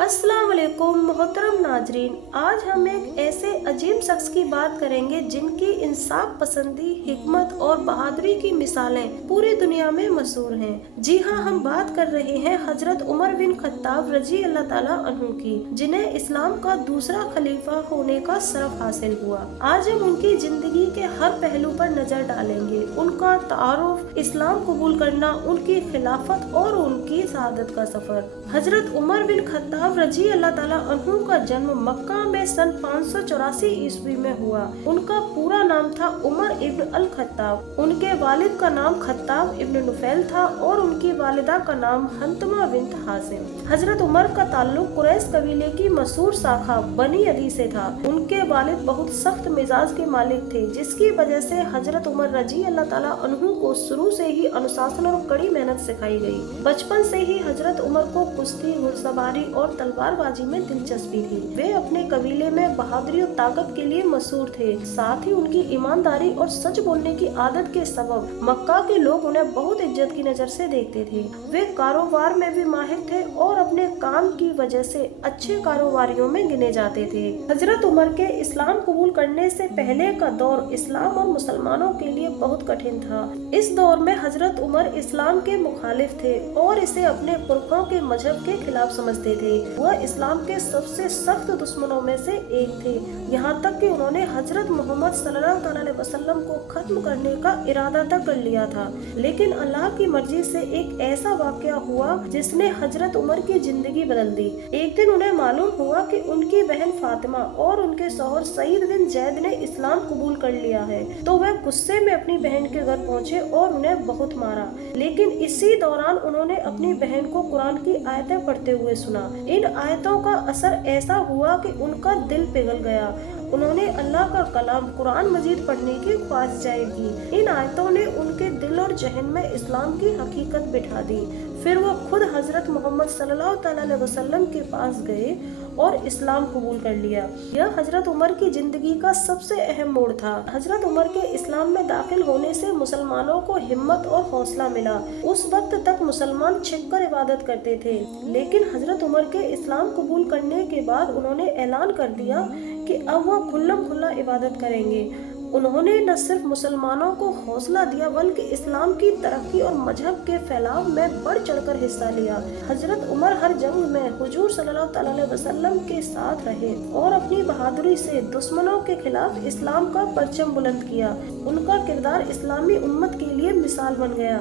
अस्सलाम वालेकुम मोहतरम नाजरीन, आज हम एक ऐसे अजीब शख्स की बात करेंगे जिनकी इंसाफ पसंदी, हिकमत और बहादुरी की मिसालें पूरी दुनिया में मशहूर हैं। जी हाँ, हम बात कर रहे हैं हजरत उमर बिन खत्ताब रजी अल्लाह ताला अन्हु की, जिन्हें इस्लाम का दूसरा खलीफा होने का शरफ हासिल हुआ। आज हम उनकी जिंदगी के हर पहलू पर नजर डालेंगे, उनका तारुफ, इस्लाम कबूल करना, उनकी खिलाफत और उनकी शहादत का सफर। हजरत उमर बिन खत्ताब रजी अल्लाह ताला अन्हु का जन्म मक्का में सन 584 ईस्वी में हुआ। उनका पूरा नाम था उमर इब्न अल खत्ताब। उनके वालिद का नाम खत्ताब इब्न नुफैल था और उनकी वालिदा का नाम हंतमा बिन्त हासिम। हजरत उमर का ताल्लुक कुरैश कबीले की मशहूर शाखा बनी अदी से था। उनके वालिद बहुत सख्त मिजाज के मालिक थे, जिसकी वजह से हजरत उमर रजी अल्लाह ताला अन्हु को शुरू से ही अनुशासन और कड़ी मेहनत सिखाई गई। बचपन से ही हजरत उमर को कुश्ती, घुड़सवारी और तलवारबाजी में दिलचस्पी थी। वे अपने कबीले में बहादुरी और ताकत के लिए मशहूर थे। साथ ही उनकी ईमानदारी और सच बोलने की आदत के सबब मक्का के लोग उन्हें बहुत इज्जत की नजर से देखते थे। वे कारोबार में भी माहिर थे और अपने काम की वजह से अच्छे कारोबारियों में गिने जाते थे। हजरत उमर के इस्लाम कबूल करने से पहले का दौर इस्लाम और मुसलमानों के लिए बहुत कठिन था। इस दौर में हजरत उमर इस्लाम के मुखालिफ थे और इसे अपने पुरखों के मजहब के खिलाफ समझते थे। वह इस्लाम के सबसे सख्त दुश्मनों में से एक थे, यहाँ तक कि उन्होंने हजरत मोहम्मद सल्लल्लाहु अलैहि वसल्लम को खत्म करने का इरादा तक कर लिया था। लेकिन अल्लाह की मर्जी से एक ऐसा वाकया हुआ जिसने हजरत उमर की जिंदगी बदल दी। एक दिन उन्हें मालूम हुआ कि उनकी बहन फातिमा और उनके शौहर सईद बिन जैद ने इस्लाम कबूल कर लिया है, तो वह गुस्से में अपनी बहन के घर पहुँचे और उन्हें बहुत मारा। लेकिन इसी दौरान उन्होंने अपनी बहन को कुरान की आयतें पढ़ते हुए सुना। इन आयतों का असर ऐसा हुआ कि उनका दिल पिघल गया। उन्होंने अल्लाह का कलाम कुरान मजीद पढ़ने की ख्वाहिश जाहिर की। इन आयतों ने उनके दिल और जहन में इस्लाम की हकीकत बिठा दी। फिर वो खुद हजरत मोहम्मद सल्लल्लाहु अलैहि वसल्लम के पास गए और इस्लाम कबूल कर लिया। यह हजरत उमर की जिंदगी का सबसे अहम मोड़ था। हजरत उमर के इस्लाम में दाखिल होने से मुसलमानों को हिम्मत और हौसला मिला। उस वक्त तक मुसलमान छिपकर इबादत करते थे, लेकिन हजरत उमर के इस्लाम कबूल करने के बाद उन्होंने ऐलान कर दिया कि अब वो खुल्लम खुल्ला इबादत करेंगे। उन्होंने न सिर्फ मुसलमानों को हौसला दिया बल्कि इस्लाम की तरक्की और मजहब के फैलाव में बढ़ चढ़कर हिस्सा लिया। हजरत उमर हर जंग में हुजूर सल्लल्लाहु अलैहि वसल्लम के साथ रहे और अपनी बहादुरी से दुश्मनों के खिलाफ इस्लाम का परचम बुलंद किया। उनका किरदार इस्लामी उम्मत के लिए मिसाल बन गया।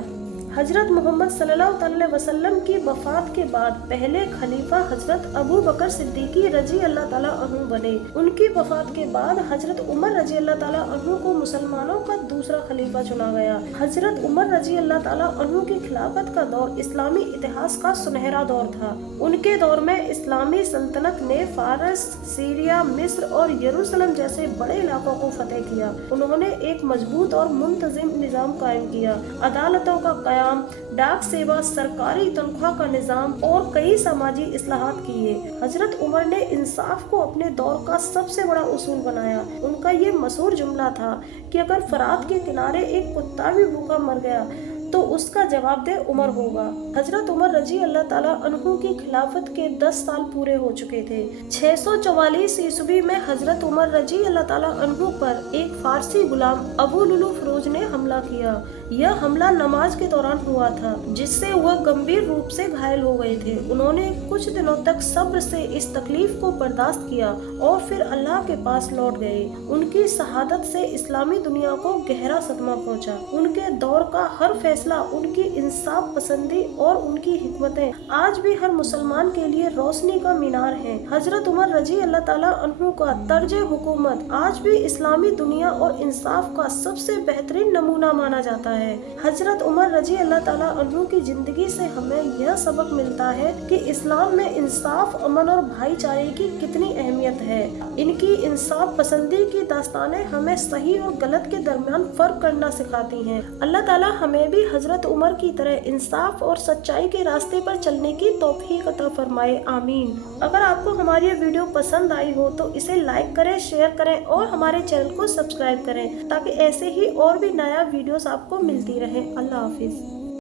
हजरत मोहम्मद सल्लल्लाहु अलैहि वसल्लम की वफात के बाद पहले खलीफा हजरत अबू बकर सिद्दीकी रजी अल्लाह ताला अन्हु बने। उनकी वफात के बाद हजरत उमर रजी अल्लाह ताला अन्हु को मुसलमानों का दूसरा खलीफा चुना गया। हजरत उमर रजी अल्लाह ताला अन्हु की खिलाफत का दौर इस्लामी इतिहास का सुनहरा दौर था। उनके दौर में इस्लामी सल्तनत ने फारस, सीरिया, मिस्र और यरूशलेम जैसे बड़े इलाकों को फतेह किया। उन्होंने एक मजबूत और मुंतजिम निजाम कायम किया। अदालतों का डाक सेवा, सरकारी तनख्वाह का निजाम और कई समाजी इस्लाहात किए। हजरत उमर ने इंसाफ को अपने दौर का सबसे बड़ा उसूल बनाया। उनका ये मशहूर जुमला था कि अगर फरात के किनारे एक कुत्ता भी भूखा मर गया तो उसका जवाबदेह उमर होगा। हजरत उमर रजी अल्लाह ताला अन्हु की खिलाफत के 10 साल पूरे हो चुके थे। 644 ईस्वी में हजरत उमर रजी अल्लाह ताला अन्हु पर एक फारसी गुलाम अबू लुलु फरोज ने हमला किया। यह हमला नमाज के दौरान हुआ था, जिससे वह गंभीर रूप से घायल हो गए थे। उन्होंने कुछ दिनों तक सब्र से इस तकलीफ को बर्दाश्त किया और फिर अल्लाह के पास लौट गए। उनकी शहादत से इस्लामी दुनिया को गहरा सदमा पहुंचा। उनके दौर का हर फैसला, उनकी इंसाफ पसंदी और उनकी हिकमतें आज भी हर मुसलमान के लिए रोशनी का मीनार है। हजरत उमर रजी अल्लाह ताला अन्हु का तर्ज हुकूमत आज भी इस्लामी दुनिया और इंसाफ का सबसे बेहतरीन नमूना माना जाता है। हजरत उमर रजी अल्लाह ताला अन्हु की जिंदगी से हमें यह सबक मिलता है कि इस्लाम में इंसाफ, अमन और भाईचारे की कितनी अहमियत है। इनकी इंसाफ पसंदी की दास्तानें हमें सही और गलत के दरमियान फर्क करना सिखाती हैं। अल्लाह ताला हमें भी हजरत उमर की तरह इंसाफ और सच्चाई के रास्ते पर चलने की तौफीक अता फरमाए, आमीन। अगर आपको हमारी ये वीडियो पसंद आई हो तो इसे लाइक करें, शेयर करें और हमारे चैनल को सब्सक्राइब करें ताकि ऐसे ही और भी नया वीडियोस आपको मिलती रहे। अल्लाह हाफिज।